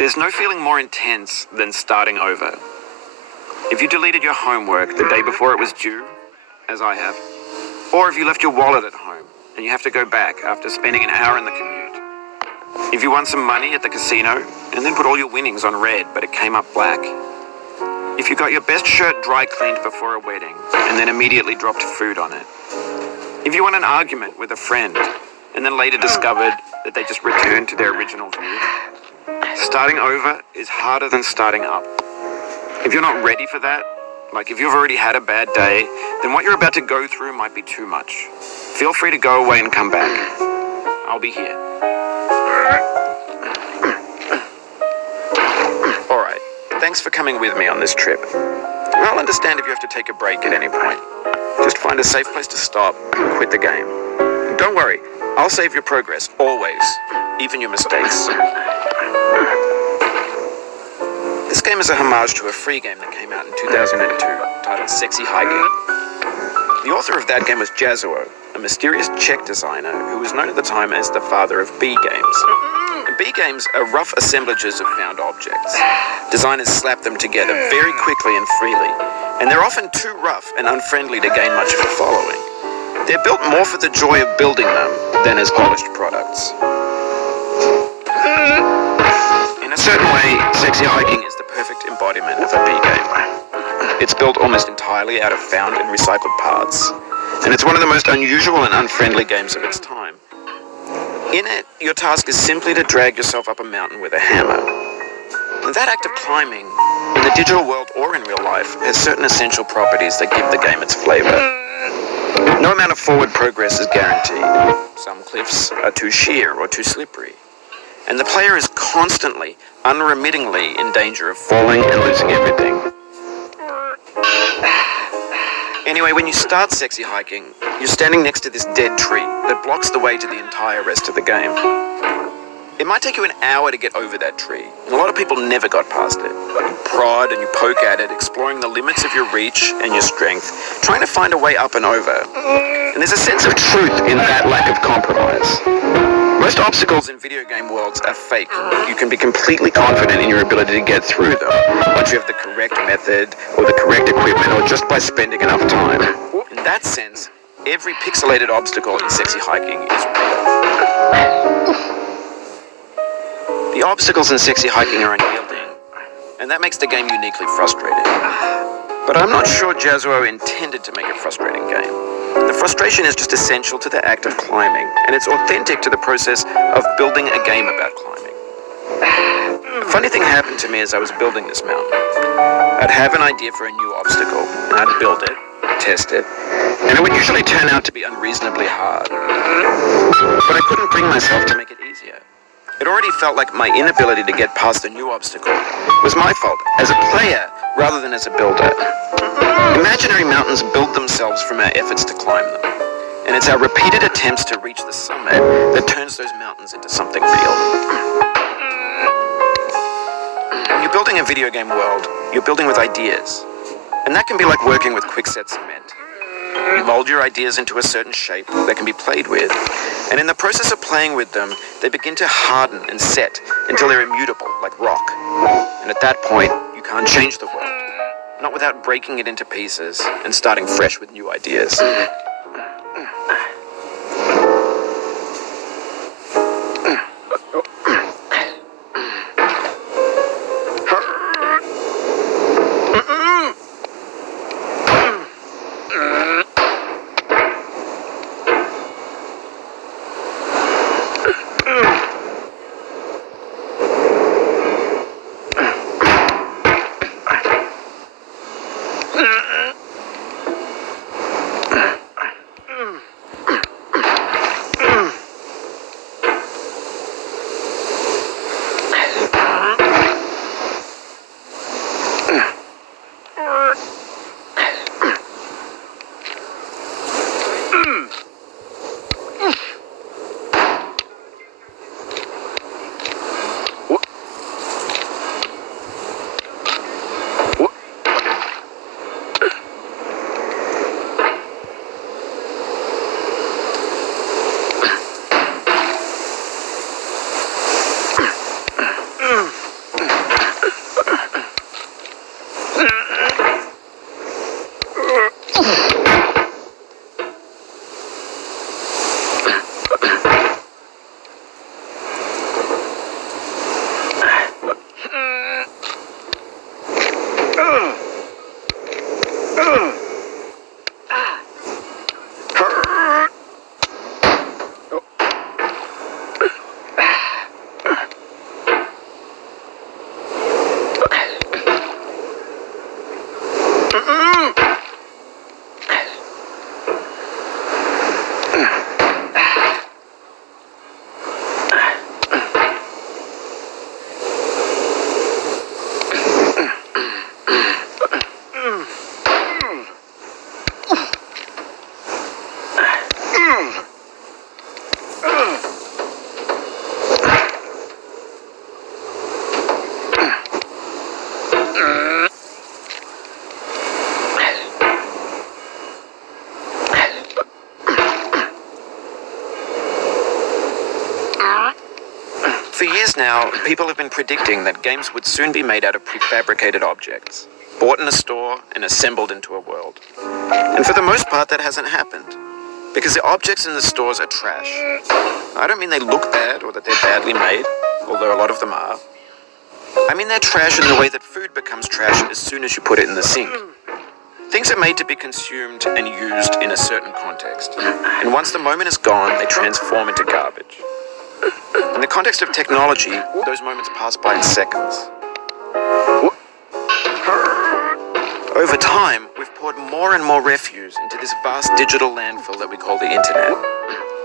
There's no feeling more intense than starting over. If you deleted your homework the day before it was due, as I have, or if you left your wallet at home and you have to go back after spending an hour in the commute. If you won some money at the casino and then put all your winnings on red but it came up black. If you got your best shirt dry cleaned before a wedding and then immediately dropped food on it. If you won an argument with a friend and then later discovered that they just returned to their original view. Starting over is harder than starting up. If you're not ready for that, like if you've already had a bad day, then what you're about to go through might be too much. Feel free to go away and come back. I'll be here. Alright, thanks for coming with me on this trip. I'll understand if you have to take a break at any point. Just find a safe place to stop and quit the game. And don't worry, I'll save your progress, always, even your mistakes. This game is a homage to a free game that came out in 2002, titled Sexy Hiking. The author of that game was Jazuo, a mysterious Czech designer who was known at the time as the father of B games. B games are rough assemblages of found objects. Designers slap them together very quickly and freely, and they're often too rough and unfriendly to gain much of a following. They're built more for the joy of building them than as polished products. In a certain way, Sexy Hiking is the perfect embodiment of a B game. It's built almost entirely out of found and recycled parts, and it's one of the most unusual and unfriendly games of its time. In it, your task is simply to drag yourself up a mountain with a hammer. And that act of climbing, in the digital world or in real life, has certain essential properties that give the game its flavor. No amount of forward progress is guaranteed. Some cliffs are too sheer or too slippery. And the player is constantly, unremittingly in danger of falling and losing everything. Anyway, when you start Sexy Hiking, you're standing next to this dead tree that blocks the way to the entire rest of the game. It might take you an hour to get over that tree, and a lot of people never got past it. You prod and you poke at it, exploring the limits of your reach and your strength, trying to find a way up and over. And there's a sense of truth in that lack of compromise. Most obstacles in video game worlds are fake. You can be completely confident in your ability to get through them once you have the correct method or the correct equipment or just by spending enough time. In that sense, every pixelated obstacle in Sexy Hiking is real. The obstacles in Sexy Hiking are unyielding, and that makes the game uniquely frustrating. But I'm not sure Jazuo intended to make a frustrating game. The frustration is just essential to the act of climbing, and it's authentic to the process of building a game about climbing. A funny thing happened to me as I was building this mountain. I'd have an idea for a new obstacle, and I'd build it, test it, and it would usually turn out to be unreasonably hard. But I couldn't bring myself to make it easier. It already felt like my inability to get past a new obstacle was my fault as a player rather than as a builder. Imaginary mountains build themselves from our efforts to climb them, and it's our repeated attempts to reach the summit that turns those mountains into something real. When you're building a video game world, you're building with ideas, and that can be like working with quickset cement. You mold your ideas into a certain shape that can be played with, and in the process of playing with them, they begin to harden and set until they're immutable, like rock. And at that point, you can't change the world, not without breaking it into pieces and starting fresh with new ideas. For years now, people have been predicting that games would soon be made out of prefabricated objects, bought in a store and assembled into a world. And for the most part, that hasn't happened, because the objects in the stores are trash. I don't mean they look bad or that they're badly made, although a lot of them are. I mean they're trash in the way that food becomes trash as soon as you put it in the sink. Things are made to be consumed and used in a certain context, and once the moment is gone, they transform into garbage. In the context of technology, those moments pass by in seconds. Over time, we've poured more and more refuse into this vast digital landfill that we call the internet.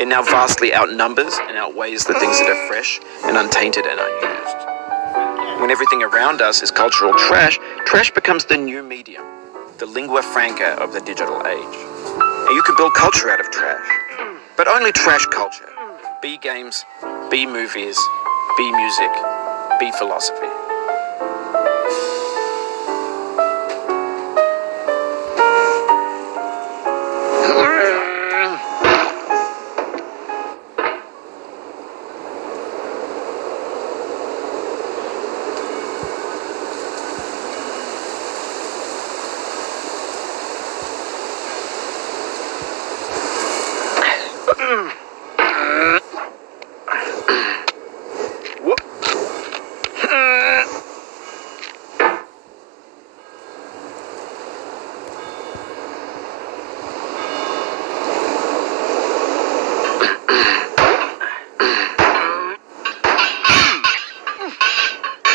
It now vastly outnumbers and outweighs the things that are fresh and untainted and unused. When everything around us is cultural trash, trash becomes the new medium, the lingua franca of the digital age. And you can build culture out of trash, but only trash culture. Be games, be movies, be music, be philosophy.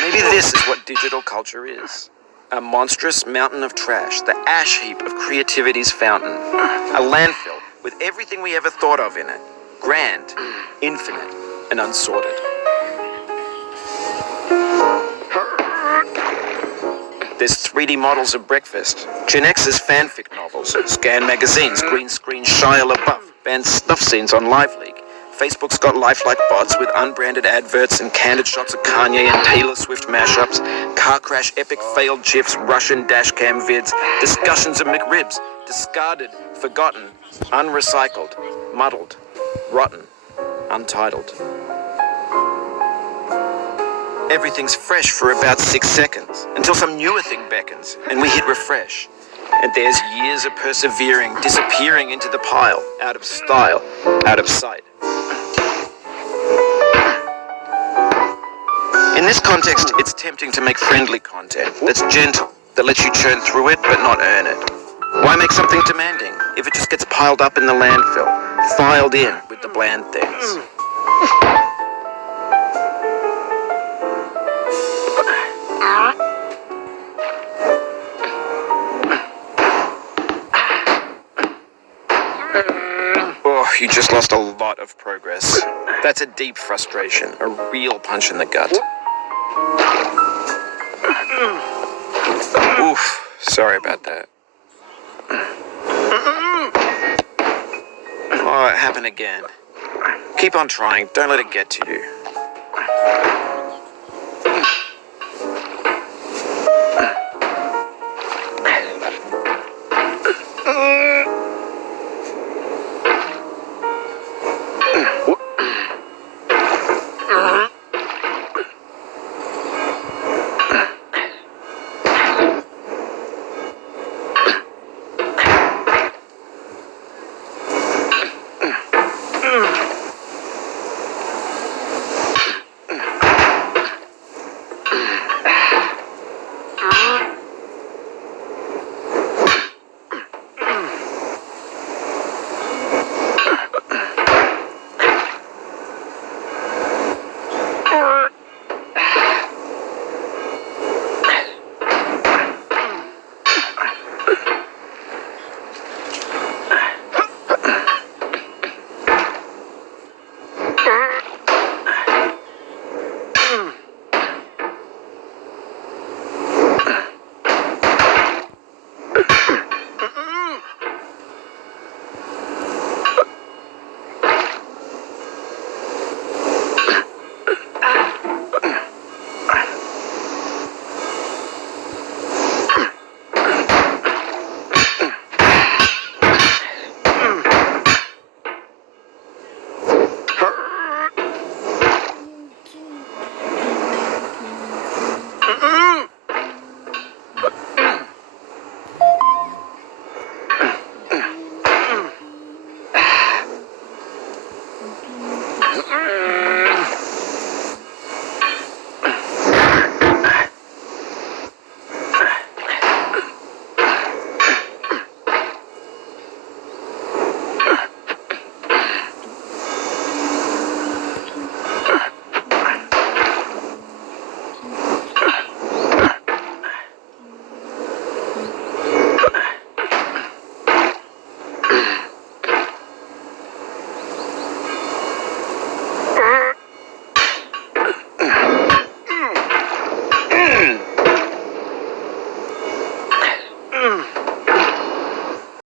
Maybe this is what digital culture is. A monstrous mountain of trash, the ash heap of creativity's fountain. A landfill with everything we ever thought of in it. Grand, infinite, and unsorted. There's 3D models of breakfast, Gen X's fanfic novels, scan magazines, green screen Shia LaBeouf, banned snuff scenes on LiveLeak. Facebook's got lifelike bots with unbranded adverts and candid shots of Kanye and Taylor Swift mashups, car crash epic failed GIFs, Russian dashcam vids, discussions of McRibs, discarded, forgotten, unrecycled, muddled, rotten, untitled. Everything's fresh for about 6 seconds, until some newer thing beckons, and we hit refresh. And there's years of persevering, disappearing into the pile, out of style, out of sight. In this context, it's tempting to make friendly content that's gentle, that lets you churn through it but not earn it. Why make something demanding if it just gets piled up in the landfill, filed in with the bland things? Oh, you just lost a lot of progress. That's a deep frustration, a real punch in the gut. Oof, sorry about that. Oh, it happened again. Keep on trying, don't let it get to you. Repeat.